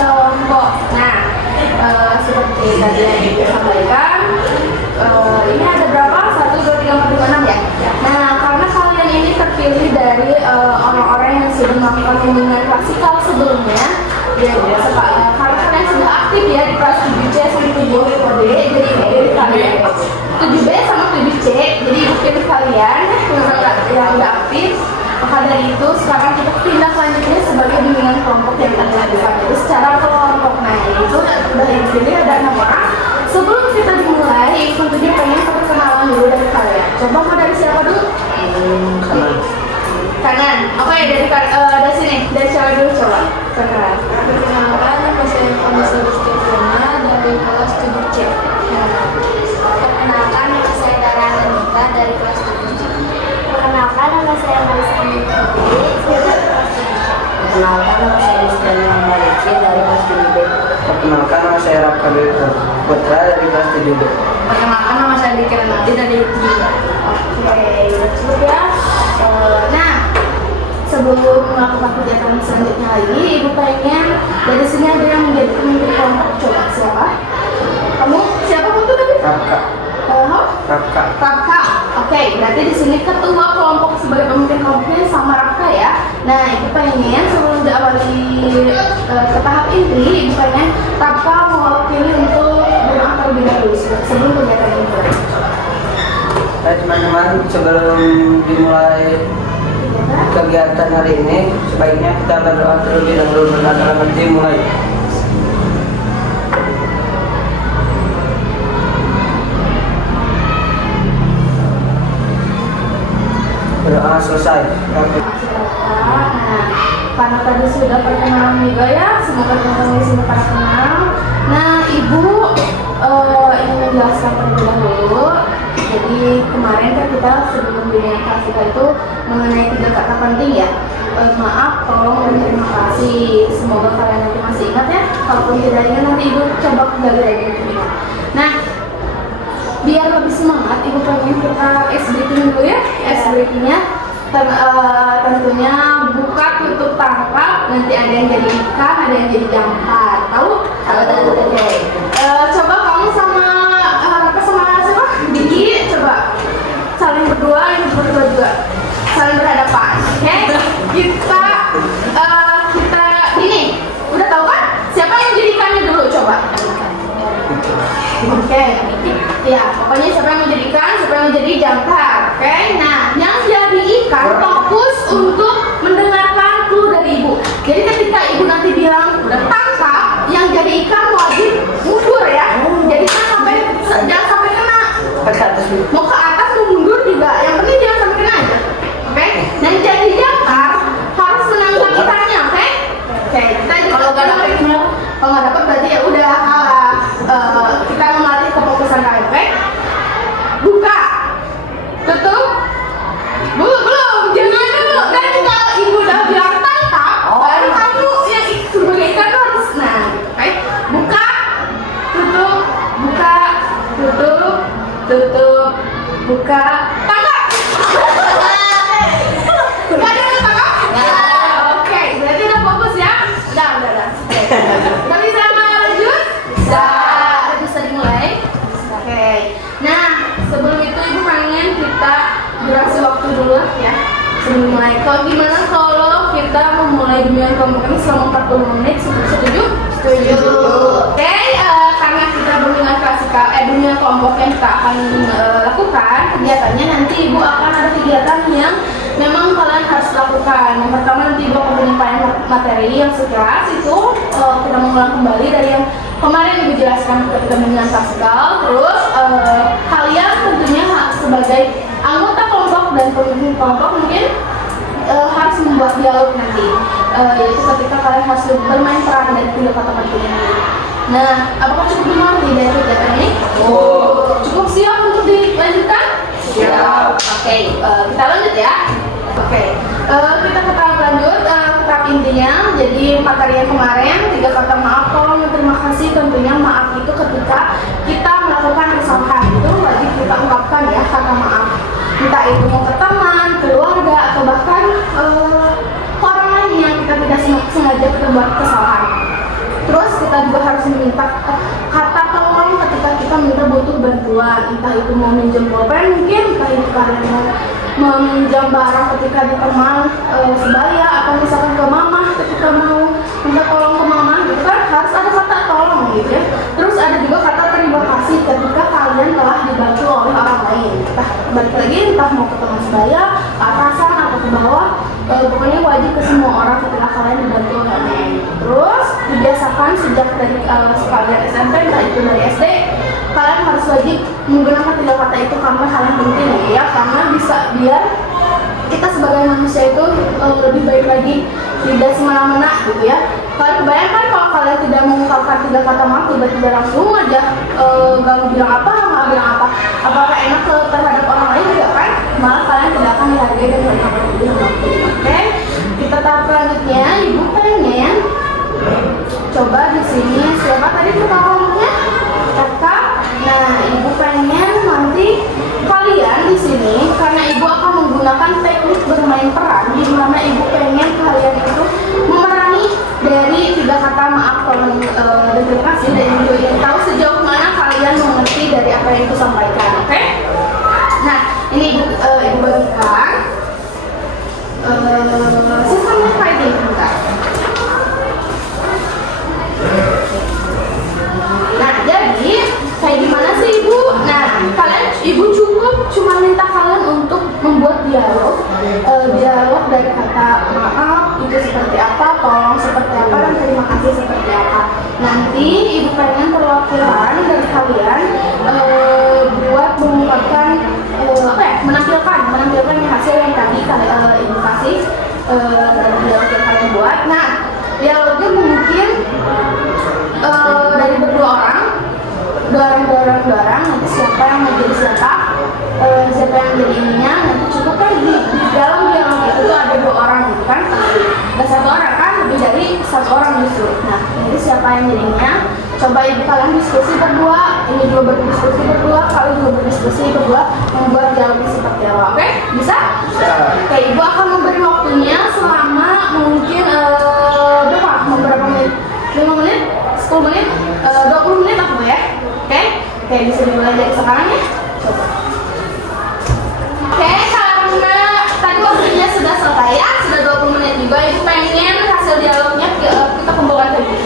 kelompok. Nah, seperti tadi yang disampaikan, ini ada berapa? 1, 2, 3, 4, 5, 6 ya? Nah, karena kalian ini terpilih dari orang-orang yang sudah melakukan bimbingan klasikal sebelumnya, karena kalian sudah aktif ya di kelas 7C sampai 7D, jadi dari kalian 7B sama 7C, jadi ibu pilih kalian yang udah aktif. Maka dari itu sekarang kita tindak lanjutnya sebagai bimbingan kelompok yang akan dilakukan itu secara kelompok. Nah itu udah dipilih ada 6 orang. Sebelum kita dimulai, tentunya pengen perkenalan dulu dari kalian. Coba mau dari siapa dulu? Kanan. Oke, dari sini, dari siapa dulu coba? Perkenalan. Perkenalkan, nama saya Vanessa Rustifana dari kelas 7C. Perkenalkan, nama saya Dara Anita dari kelas 7C. Perkenalkan, nama saya Marisa Anita dari kelas 7C. Perkenalkan, nama saya Musdana Maliki dari kelas 7B. Perkenalkan, nama saya Rafka Putra dari kelas 7B. Perkenalkan, nama saya Diki Renaldi dari 7B. Oke, cukup ya. Nah, sebelum melakukan kegiatan selanjutnya lagi, ibu pengen dari sini ada yang menjadi pemimpin kelompok. Coba siapa? Kamu siapa kamu tuh tadi? Rafka. Rafka. Oke, berarti di sini ketua kelompok sebagai pemimpin kelompoknya sama Rafka ya. Nah, ibu pengen sebelum diawali ke tahap ini, ibu pengen Rafka mewakili untuk berdoa terlebih dahulu sebelum kegiatan ini. Nah teman-teman, sebelum dimulai kegiatan hari ini, sebaiknya kita berdoa terlebih dahulu. Dalam arti mulai. Berdoa selesai. Nah, karena tadi sudah perkenalan juga ya, semoga teman-teman di sini pada kenal. Nah, ibu ingin menjelaskan terlebih dahulu. Jadi kemarin kan kita sebelum bimbingan klasika itu mengenai 3 kata penting ya. Maaf, tolong, dan terima kasih. Semoga kalian nanti masih ingat ya. Kalaupun tidak ingat, nanti ibu coba kembali lagi untuk ingat. Nah, biar lebih semangat, ibu pengen kita ice breaking dulu ya. Ice breakingnya tentunya buka tutup tangkap. Nanti ada yang jadi ikan, ada yang jadi jangkar. Tahu? Tahu. Oke. Coba kamu sama siapa? Diki, coba saling berdua, ini berdua juga saling berhadapan. Oke? Kita ini udah tahu kan? Siapa yang jadi ikannya dulu? Coba. Oke, ya pokoknya siapa yang menjadi ikan, siapa yang menjadi jangkar. Oke, nah yang jadi ikan fokus untuk mendengarkan clue dari ibu. Jadi ketika ibu nanti bilang udah tangkap, yang jadi ikan wajib mundur ya. Jadi jangan sampai kena. Mau ke atas mau mundur juga, yang penting jangan sampai kena aja. Oke, dan jadi jangkar harus menangkap ikannya. Oke, kita kalau nggak dapat berarti ya udah kalah. Kita melatih kefokusan kalian, oke? Buka, tutup, belum, jangan dulu. Nanti kalau ibu udah bilang tangkap, baru kamu yang sebagai ikan harus, oke? Buka, tutup, buka, tangkap. Gak ada yang tangkap? Oke, berarti udah fokus ya? Udah. Udah bisa lanjut? Bisa dimulai? Oke. Nah, sebelum itu ibu pengen kita durasi waktu dulu ya. Sebelum mulai. Kalau gimana kalau kita memulai bimbingan kelompok ini selama 40 menit? Setuju? Setuju. Oke, karena kita bimbingan klasikal, bimbingan kelompok yang kita akan lakukan kegiatannya, nanti ibu akan ada kegiatan yang memang kalian harus lakukan. Yang pertama nanti ibu akan penyampaian materi yang sekelas itu kita mengulang kembali dari yang kemarin ibu jelaskan ketika bimbingan klasikal. Terus kalian tentunya sebagai anggota kelompok dan pemimpin kelompok mungkin harus membuat dialog nanti, yaitu ketika kalian harus bermain peran dari 3 kata penting ini. Nah, apakah cukup mengerti dari kegiatan ini? Cukup siap untuk dilanjutkan? Siap. Oke, kita lanjut ya. Oke, kita ke tahap lanjut, tahap intinya. Jadi materi yang kemarin 3 kata maaf, tolong, terima kasih. Tentunya maaf itu ketika kita melakukan kesalahan itu wajib kita ungkapkan ya kata maaf. Entah itu mau ke teman, keluarga, atau bahkan orang lain yang kita tidak sengaja berbuat kesalahan. Terus harus minta kata tolong ketika kita minta butuh bantuan, entah itu mau minjem pulpen mungkin, entah itu kalian mau meminjam barang ketika di teman sebaya, atau misalkan ke mama ketika mau minta tolong ke mama gitu kan, harus ada kata tolong gitu ya. Terus ada juga kata terima kasih ketika kalian telah dibantu oleh orang lain. Balik lagi, entah mau ke teman sebaya, ke atasan atau ke bawah, pokoknya wajib ke semua orang ketika kalian dibantu oleh orang lain. Terus dibiasakan sejak dari kalian SMP, entah itu dari SD, kalian harus wajib menggunakan 3 kata itu karena hal yang penting ya, karena bisa biar kita sebagai manusia itu lebih baik lagi, tidak semena-mena gitu ya. Kalian bayangkan kalau kalian tidak mengungkapkan 3 kata maaf, tiba-tiba langsung aja gak mau bilang apa, malah bilang apa, apakah enak terhadap orang lain juga kan? Malah kalian tidak akan dihargai dan hormati. Oke, kita tahap selanjutnya. Ibu pengen coba di sini siapa tadi pertanyaan? Kakak. Nah, ibu pengen nanti kalian di sini, karena ibu akan menggunakan teknik bermain peran, di mana ibu pengen kalian itu memerani dari 3 kata maaf, tolong, dan terima kasih, dan ibu ingin tahu sejauh mana kalian mengerti dari apa yang ibu sampaikan. Oke? Nah, ini ibu bagikan sistemnya kayak gini, bentar. Nah, jadi kayak gimana sih ibu? Nah, ibu cukup cuma minta kalian untuk membuat dialog dari kata maaf itu seperti apa, tolong seperti apa, dan terima kasih seperti apa. Nanti ibu pengen perwakilan dari kalian buat mengungkapkan menampilkan hasil yang tadi ibu kasih dari dialog yang kalian buat. Nah, dialognya mungkin dari berdua orang, nanti siapa yang mau jadi siapa yang jadi ininya, nanti cukup kan di dalam dialog itu ada 2 orang gitu kan, nggak 1 orang kan, lebih dari 1 orang justru. Nah, jadi siapa yang jadinya, coba ibu kalian diskusi berdua, ini juga berdiskusi berdua, kalian juga berdiskusi berdua, membuat dialog seperti apa. Oke? Bisa? Oke, ibu akan memberi waktunya selama mungkin beberapa menit, 5 menit, 10 menit, 20 menit aku ya. Oke, bisa dimulai dari sekarang ya. Coba. Oke, karena tadi waktunya sudah selesai ya, sudah 20 menit juga. Ibu pengen hasil dialognya kita kumpulkan lagi.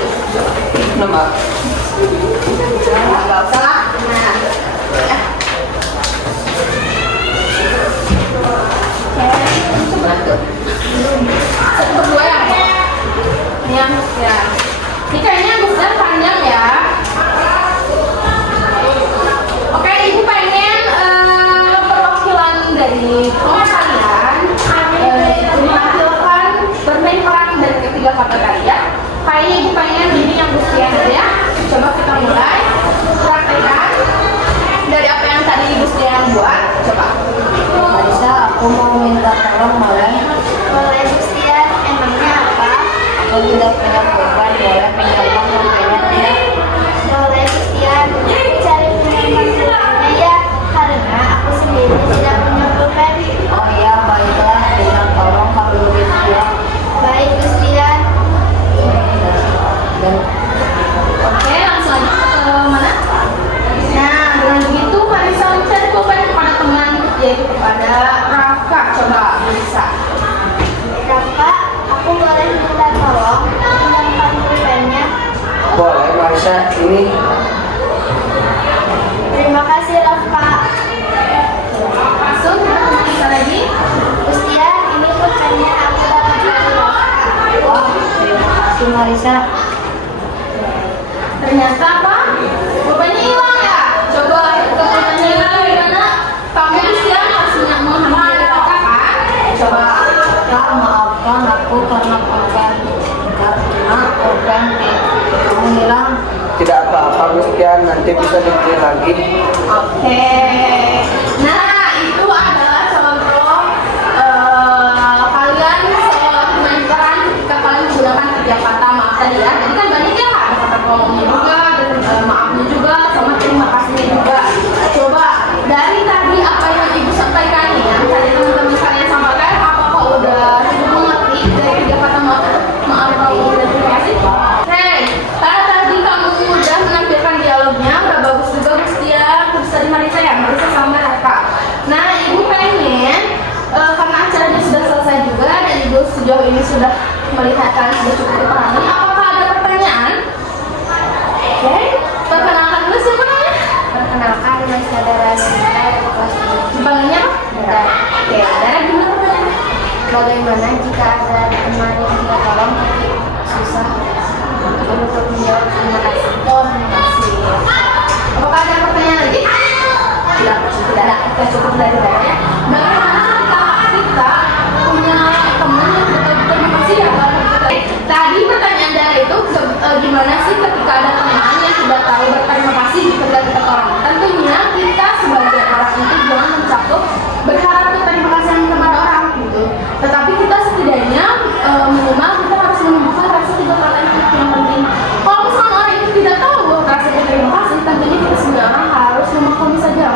Nama. Nggak usah lah. Nah, ya. Oke, coba tuh. Satu berdua ya. Ini yang ya. Ini kayaknya besar panjang ya. Oke, ibu pengen perwakilan dari kelompok kalian itu menampilkan bermain peran dari 3 kata tadi ya. Kayaknya ibu pengen ini yang Gustian ya. Coba kita mulai praktekkan dari apa yang tadi Gustian buat. Coba. Marisa, aku mau minta tolong boleh? Boleh Gustian, emangnya apa? Aku tidak punya pulpen, boleh pinjam pulpennya tidak? Boleh Gustian, cari pinjaman pulpennya ya, karena aku sendiri tidak punya pulpen. Oh iya, baiklah, dengan tolong kalau begitu ya. Baik Gustian. Dan Oke, langsung aja ke mana? Nah, dengan begitu Marisa mencari pulpen kepada teman, yaitu kepada Rafka. Coba bisa. Rafa, aku boleh minta tolong pinjamkan pulpennya. Boleh Marisa, ini. Terima kasih Rafa. Langsung kita bisa lagi. Gustian, ini pulpennya aku dapat dari Rafa. wah, terima kasih Marisa. Ternyata apa? Pulpennya hilang ya? Coba pulpennya hilang gimana? Kamu Gustian harus memahami kata kan? Coba. Kak, maafkan aku karena pulpen kamu hilang. Tidak apa-apa Gustian, nanti bisa dibeli lagi. Oke. Nah, itu adalah contoh kalian bermain peran ketika kalian menggunakan 3 kata maaf tadi ya. Jadi kan banyak ya, ada kata tolongnya juga, ada maafnya juga, sama terima kasihnya juga. Coba dari tadi apa yang ibu sampaikan ya, tadi teman-teman kalian sampaikan, apakah udah cukup mengerti dari 3 kata maaf, tolong, dan terima kasih? Hey, karena tadi kamu melihat kalian sudah cukup dipahami. Apakah ada pertanyaan? Oke, perkenalkan dulu siapa namanya? Perkenalkan, nama saya Dara Sinta dari kelas 7. Dipanggilnya apa? Dara. Oke, Dara gimana pertanyaannya? Bagaimana jika ada teman yang kita tolong tapi susah untuk menjawab terima kasih? Oh, terima kasih. Apakah ada pertanyaan lagi? Tidak, sudah. Kita cukup dari Dara ya. Bagaimana kita punya teman yang kita terima kasih ya Bang? Tadi pertanyaan Dara itu gimana sih ketika ada teman yang tidak tahu berterima kasih ketika kita tolong? Tentunya kita sebagai orang itu jangan mencakup berharap berterima kasih kepada orang gitu. Tetapi kita setidaknya minimal kita harus menumbuhkan rasa tiga kata itu yang penting. Kalau misalnya orang itu tidak tahu rasa berterima kasih, tentunya kita sebagai orang harus memaklumi saja ya.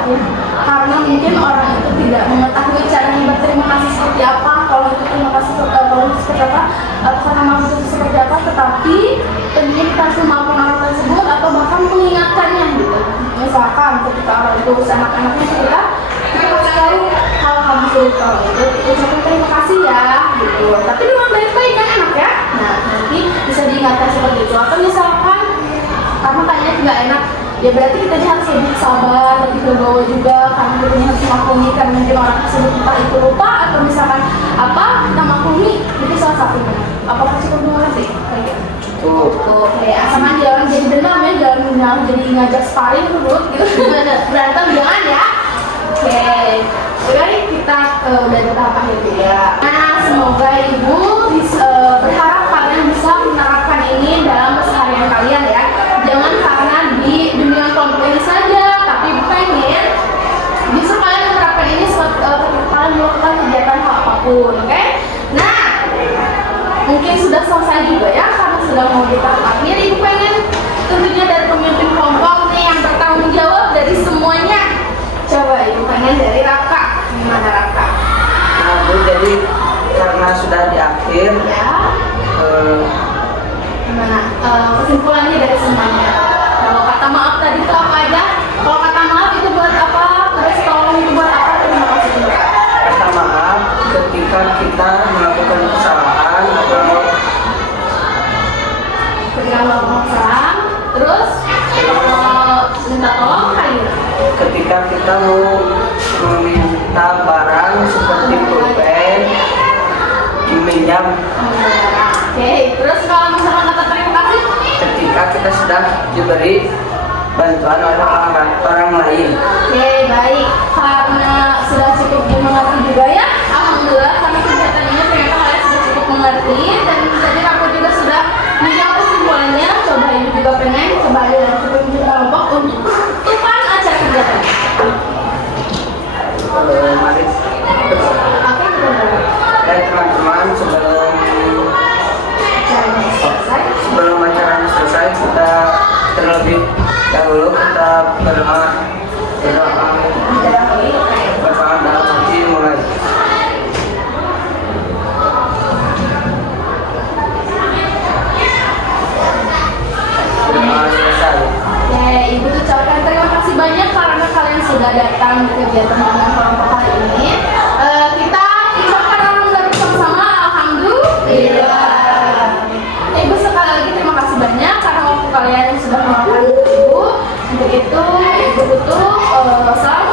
Karena mungkin orang itu tidak mengetahui caranya berterima kasih seperti apa, kalau itu terima kasih kalau itu seperti apa, atau kata maaf itu seperti apa. Tetapi tentunya kita harus memaafkan orang tersebut atau bahkan mengingatkannya gitu. Misalkan ketika orang itu anak-anaknya cerita, kita kasih tahu kalau kamu sulit kalau itu ucapkan terima kasih ya gitu. Tapi dengan baik-baik kan enak ya. Nah nanti bisa diingatkan seperti itu. Atau misalkan karena kayaknya nggak enak, ya berarti kita harus lebih sabar, lebih legowo juga, karena kita harus maklumi karena mungkin orang tersebut entah itu lupa atau misalkan apa kita maklumi itu salah satunya. Apa sih kamu ngerti? Kayak gitu. Oke, asalkan jangan jadi dendam ya, jangan jadi ngajak sparring dulu gitu. Berantem jangan ya. Oke, baik kita udah di tahap akhir ya. Nah, semoga ibu berharap kalian bisa menerapkan ini dalam keseharian kalian ya. Jangan karena di dunia kelompok ini saja, tapi ibu pengen bisa kalian menerapkan ini ketika kalian melakukan kegiatan hal apapun, oke? Nah, mungkin sudah selesai juga ya, karena sudah mau di tahap akhir. Ibu pengen tentunya dari pemimpin kelompok nih yang bertanggung jawab dari semuanya. Coba ibu pengen dari Raka, gimana Raka? Nah Bu, jadi karena sudah di akhir Ya, gimana kesimpulannya dari semuanya? Kalau kata maaf tadi itu apa aja? Kalau kata maaf itu buat apa? Terus tolong itu buat apa? Terima kasih juga. kata maaf ketika kita melakukan kesalahan atau Ketika melakukan kesalahan, terus minta tolong kayak ketika kita mau meminta barang seperti pulpen, minyak, Oke, terus kalau misalkan kata terima kasih, ketika kita sudah diberi bantuan oleh orang lain. oke baik, karena sudah cukup dimengerti juga ya. Alhamdulillah karena kegiatan ini ternyata kalian sudah cukup mengerti dan tadi aku juga sudah menjawab kesimpulannya. Coba ibu juga pengen kembali dan cukup kelompok untuk penutupan acara kegiatan. Mari Oke, kita mulai. dan teman-teman Acaranya selesai. sebelum acara selesai kita terlebih dahulu kita berdoa dalam hati mulai. Berdoa selesai. Oke, ibu ucapkan terima kasih banyak karena kalian sudah datang di kegiatan dengan kelompok hari ini. Kita ucapkan alhamdulillah bersama-sama. Alhamdulillah. Ibu sekali lagi terima kasih banyak karena waktu kalian sudah meluangkan untuk ibu. Untuk itu ibu tutup. Salam